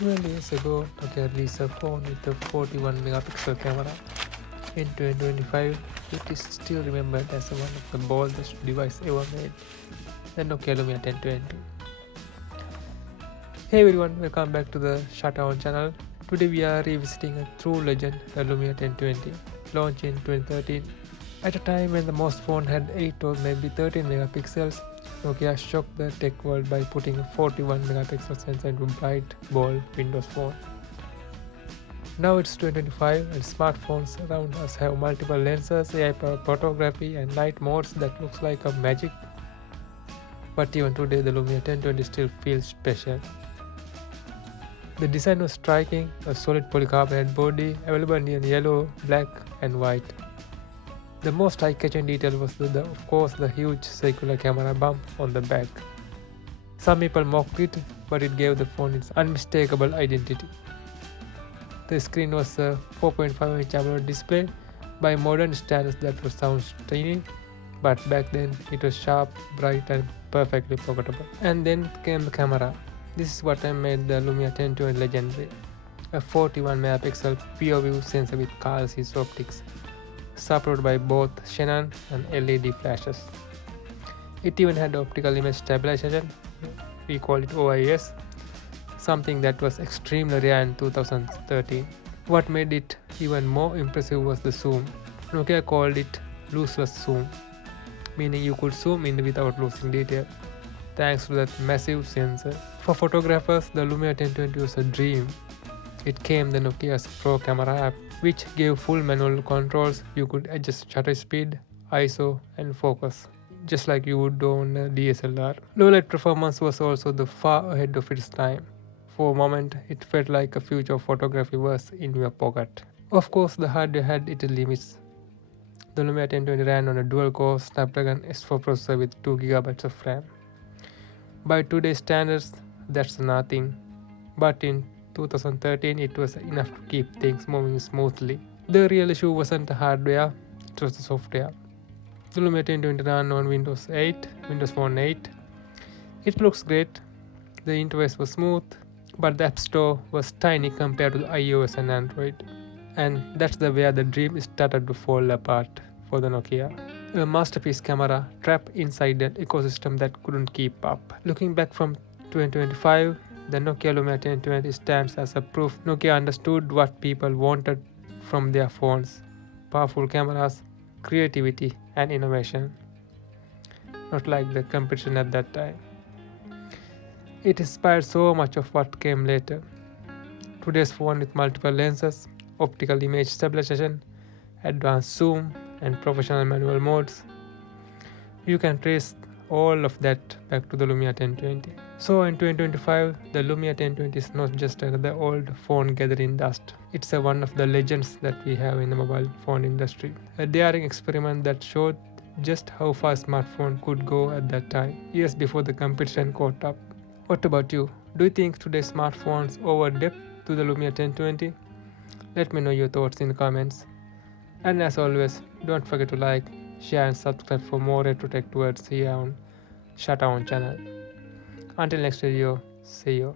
12 years ago, Nokia released a phone with a 41 megapixel camera. In 2025, it is still remembered as one of the boldest devices ever made, the Nokia Lumia 1020. Hey everyone, welcome back to the Shutdown channel. Today we are revisiting a true legend, the Lumia 1020, launched in 2013. At a time when the most phone had 8 or maybe 13 megapixels, Nokia shocked the tech world by putting a 41 megapixel sensor into a bright, bold Windows phone. Now it's 2025 and smartphones around us have multiple lenses, AI-powered photography and light modes that looks like a magic. But even today the Lumia 1020 still feels special. The design was striking, a solid polycarbonate body, available in yellow, black and white. The most eye-catching detail was of course the huge circular camera bump on the back. Some people mocked it, but it gave the phone its unmistakable identity. The screen was a 4.5-inch AMOLED display. By modern standards that would sound tiny, but back then it was sharp, bright and perfectly pocketable. And then came the camera. This is what made the Lumia 1020 legendary. A 41 megapixel PureView sensor with Carl Zeiss optics, supported by both Xenon and LED flashes. It even had optical image stabilization, we call it OIS, something that was extremely rare in 2013. What made it even more impressive was the zoom. Nokia called it lossless zoom, meaning you could zoom in without losing detail, thanks to that massive sensor. For photographers, the Lumia 1020 was a dream. It came the Nokia's Pro Camera app, which gave full manual controls. You could adjust shutter speed, ISO and focus, just like you would on a DSLR. Low light performance was also far ahead of its time. For a moment, it felt like a future of photography was in your pocket. Of course, the hardware had its limits. The Lumia 1020 ran on a dual-core Snapdragon S4 processor with 2 GB of RAM. By today's standards, that's nothing. But in 2013, it was enough to keep things moving smoothly. The real issue wasn't the hardware, it was the software. The Lumia 1020 ran on Windows Phone 8. It looks great, the interface was smooth, but the App Store was tiny compared to the iOS and Android. And that's where the dream started to fall apart for the Nokia. A masterpiece camera trapped inside an ecosystem that couldn't keep up. Looking back from 2025, the Nokia Lumia 1020 stands as a proof Nokia understood what people wanted from their phones: powerful cameras, creativity and innovation. Not like the competition at that time. It inspired so much of what came later. Today's phone with multiple lenses, optical image stabilization, advanced zoom and professional manual modes. You can trace all of that back to the Lumia 1020. So in 2025, the Lumia 1020 is not just another old phone gathered in dust. It's one of the legends that we have in the mobile phone industry. A daring experiment that showed just how far a smartphone could go at that time, years before the competition caught up. What about you? Do you think today's smartphones over-depth to the Lumia 1020? Let me know your thoughts in the comments. And as always, don't forget to like, share and subscribe for more retro tech towards here on Shutdown channel. Until next video, see you.